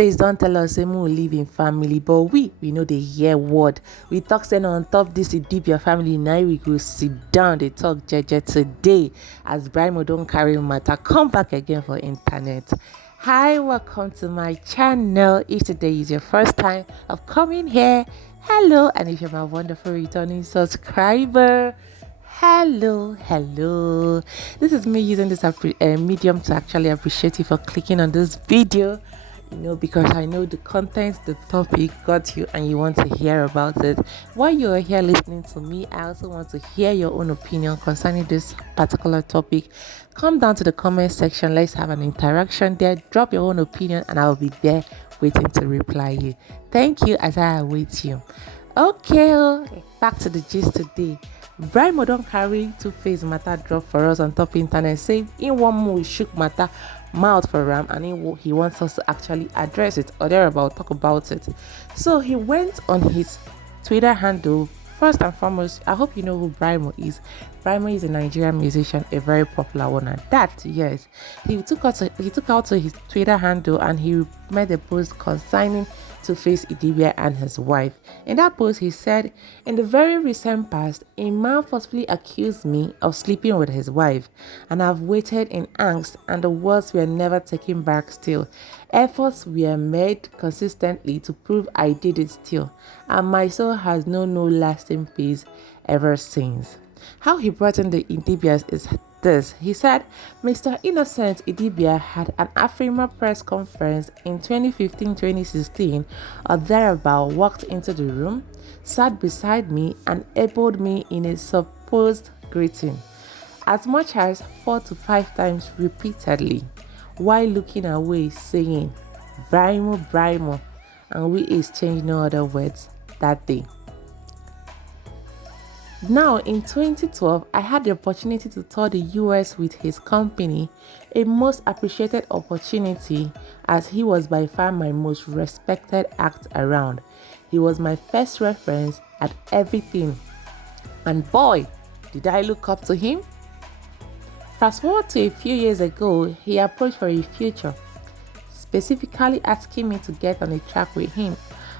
Tuface don't tell us say we live in family, but we know they hear word. We talk saying on top this Idibia family. Now we go sit down. They talk jeje today as Brymo don't carry matter. Come back again for internet. Hi, welcome to my channel. If today is your first time of coming here, hello, and if you're my wonderful returning subscriber, hello. This is me using this medium to actually appreciate you for clicking on this video, because I know the content, the topic got you and you want to hear about it. While you're here listening to me, I also want to hear your own opinion concerning this particular topic. Come down to the comment section, let's have an interaction there. Drop your own opinion and I'll be there waiting to reply you. Thank you as I await you. Okay, back to the gist today. Brymo don't carry Tuface matter drop for us on top internet. Say in one more shook matter mouth for Ram, and he wants us to actually address it or thereabout, talk about it. So he went on his Twitter handle. First and foremost, I hope you know who Brymo is. Brymo is a Nigerian musician, a very popular one. And that, yes, he took out to his Twitter handle and he made a post concerning Tuface Idibia and his wife. In that post, he said, "In the very recent past, a man forcefully accused me of sleeping with his wife, and I've waited in angst, and the words were never taken back still. Efforts were made consistently to prove I did it still, and my soul has known no lasting peace ever since." How he brought in the Idibias is this. He said Mr. Innocent Idibia had an Afrima press conference in 2015-2016 or thereabout, walked into the room, sat beside me and elbowed me in a supposed greeting as much as 4 to 5 times repeatedly, while looking away saying Brymo, and we exchanged no other words that day. Now, in 2012, I had the opportunity to tour the US with his company, a most appreciated opportunity as he was by far my most respected act around. He was my first reference at everything, and boy, did I look up to him. Fast forward to a few years ago, he approached for a feature, specifically asking me to get on a track with him.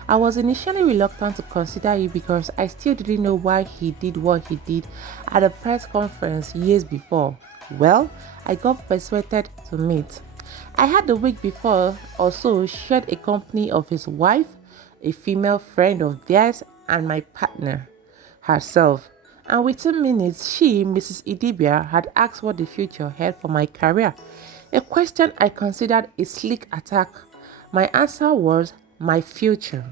I was initially reluctant to consider it because I still didn't know why he did what he did at a press conference years before. Well, I got persuaded to meet. I had the week before or so shared a company of his wife, a female friend of theirs, and my partner herself. And within minutes, she, Mrs. Idibia, had asked what the future held for my career. A question I considered a slick attack. My answer was my future.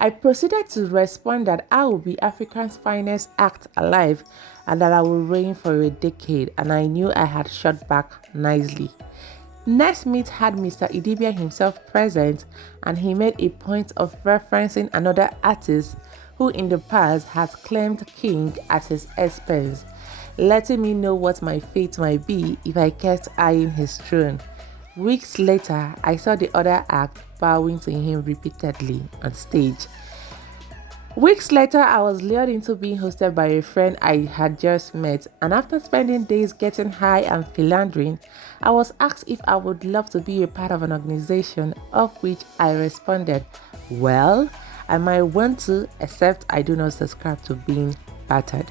I proceeded to respond that I will be Africa's finest act alive and that I will reign for a decade, and I knew I had shot back nicely. Next meet had Mr. Idibia himself present, and he made a point of referencing another artist who in the past has claimed king at his expense, letting me know what my fate might be if I kept eyeing his throne. Weeks later, I saw the other act bowing to him repeatedly on stage. Weeks later, I was lured into being hosted by a friend I had just met, and after spending days getting high and philandering, I was asked if I would love to be a part of an organization, of which I responded, well, I might want to, except I do not subscribe to being battered.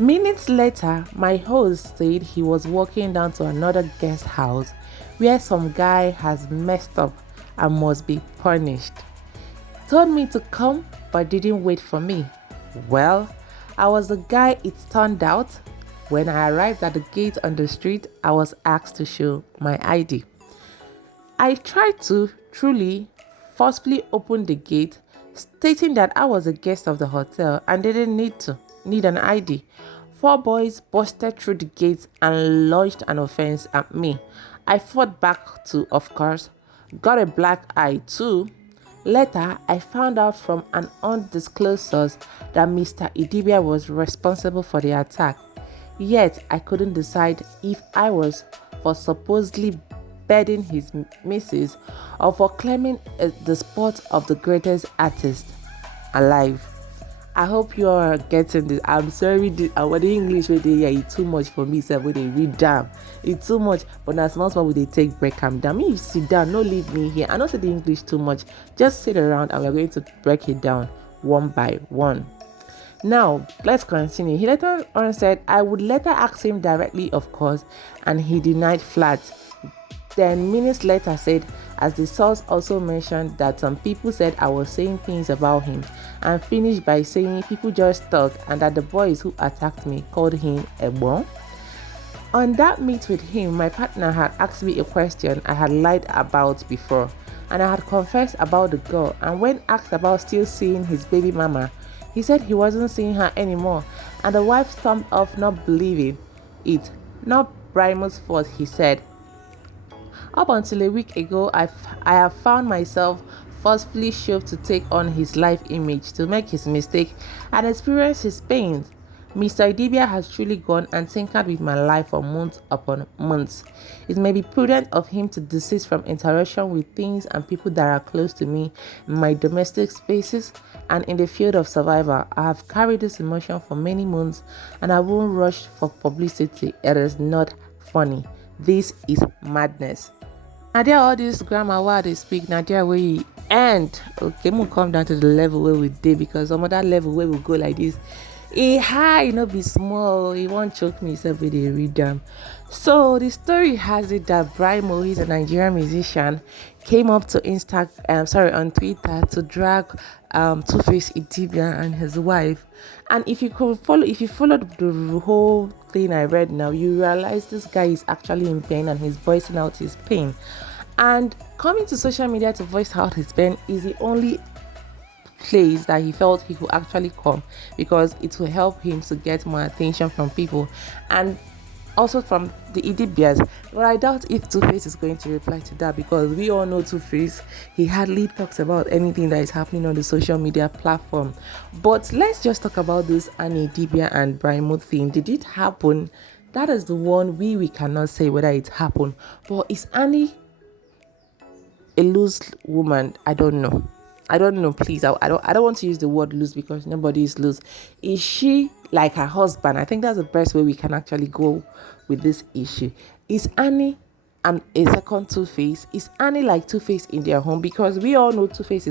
Minutes later, my host said he was walking down to another guest house where some guy has messed up and must be punished. Told me to come but didn't wait for me. Well, I was the guy it turned out. When I arrived at the gate on the street, I was asked to show my ID. I tried to truly forcefully open the gate, stating that I was a guest of the hotel and didn't need an ID. 4 boys busted through the gates and launched an offense at me. I fought back too, of course. Got a black eye too. Later, I found out from an undisclosed source that Mr. Idibia was responsible for the attack. Yet, I couldn't decide if I was for supposedly bedding his missus or for claiming the spot of the greatest artist alive. I hope you are getting this. I'm sorry, the English way they hear it's too much for me. So when they read down, it's too much. But now small small they take break, calm down. Me, you sit down, no leave me here. I don't say the English too much. Just sit around and we're going to break it down one by one. Now, let's continue. He later on said, I would later ask him directly, of course, and he denied flat. Then minutes later said, as the source also mentioned that some people said I was saying things about him, and finished by saying people just talk and that the boys who attacked me called him a bomb. On that meet with him, my partner had asked me a question I had lied about before, and I had confessed about the girl, and when asked about still seeing his baby mama, he said he wasn't seeing her anymore, and the wife stormed off not believing it. Not Brymo's fault, he said. Up until a week ago, I have found myself forcefully shoved to take on his life image, to make his mistake and experience his pains. Mr. Idibia has truly gone and tinkered with my life for months upon months. It may be prudent of him to desist from interaction with things and people that are close to me in my domestic spaces and in the field of survival. I have carried this emotion for many months and I won't rush for publicity. It is not funny. This is madness. Now there all this grammar while they speak, now there we end. Okay, we'll come down to the level where we did, because some other level where we go like this. High, no be small. He won't choke me every day read them. So the story has it that Brymo, he's a Nigerian musician, came up to on Twitter to drag Tuface Idibia and his wife. And if you followed the whole thing I read now, you realize this guy is actually in pain and he's voicing out his pain. And coming to social media to voice out his pain is the only place that he felt he could actually come, because it will help him to get more attention from people and also from the Idibias. But I doubt if Tuface is going to reply to that, because we all know Tuface, he hardly talks about anything that is happening on the social media platform. But let's just talk about this Annie Idibia and Brymo thing. Did it happen? That is the one we cannot say whether it happened. But is Annie a loose woman? I don't know, please. I don't want to use the word loose, because nobody is loose. Is she like her husband? I think that's the best way we can actually go with this issue. Is Annie and a second Tuface? Is Annie like Tuface in their home? Because we all know Tuface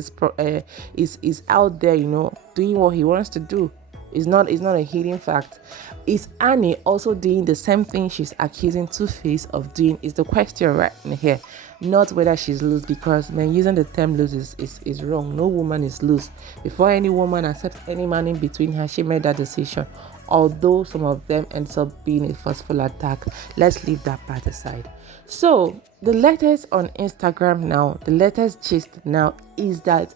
is out there, doing what he wants to do. It's not a hidden fact. Is Annie also doing the same thing she's accusing Tuface of doing? Is the question right in here. Not whether she's loose, because using the term loose is wrong. No woman is loose. Before any woman accepts any man in between her, she made that decision. Although some of them ends up being a forceful attack. Let's leave that part aside. So the latest on Instagram now, the latest gist now is that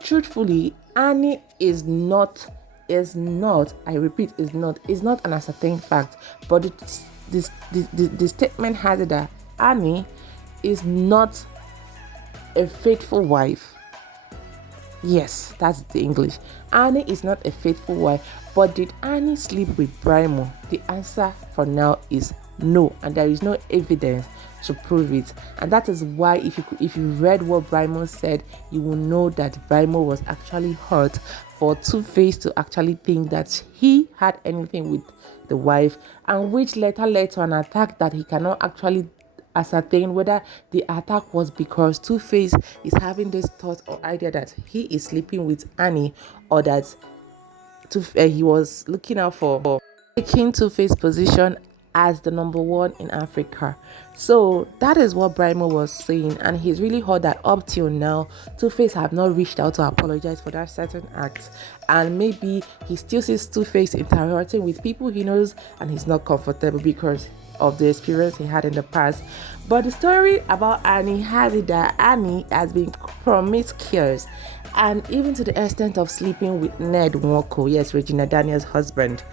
truthfully, Annie is not, I repeat, is not an ascertained fact, but the statement has it that Annie is not a faithful wife. Yes, that's the English. Annie is not a faithful wife. But did Annie sleep with Brymo? The answer for now is no, and there is no evidence to prove it. And that is why if you read what Brymo said, you will know that Brymo was actually hurt for Tuface to actually think that he had anything with the wife, and which later led to an attack that he cannot actually ascertain whether the attack was because Tuface is having this thought or idea that he is sleeping with Annie, or that he was looking out for taking Tuface's position as the number one in Africa. So that is what Brymo was saying, and he's really hurt that up till now Tuface have not reached out to apologize for that certain act, and maybe he still sees Tuface interacting with people he knows and he's not comfortable because of the experience he had in the past. But the story about Annie has it that Annie has been promiscuous, and even to the extent of sleeping with Ned Nwoko, yes, Regina Daniel's husband.